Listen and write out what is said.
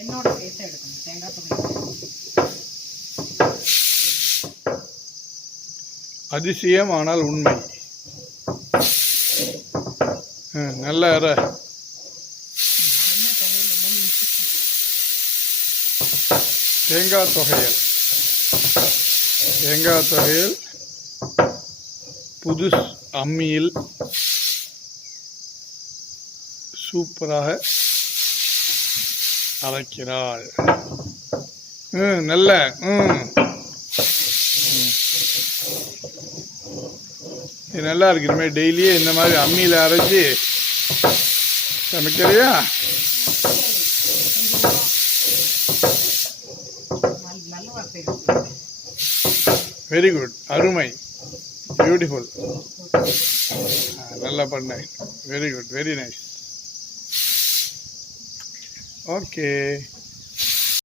என்னோட சேர்த்து எடுக்கணும். தேங்காய் துவையல் அதிசயம் ஆனால் உண்மை. நல்ல தேங்காய் துவையல். தேங்காய் துவையல் புது அம்மியில் சூப்பராக அரைக்கிறாள். நல்ல இது நல்லா இருக்கு. இனிமேல் டெய்லியே இந்த மாதிரி அம்மியில் அரைச்சி சமைக்கிறியா? வெரி குட், அருமை, பியூட்டிஃபுல், நல்லா பண்ண. Very good, very nice. Okay.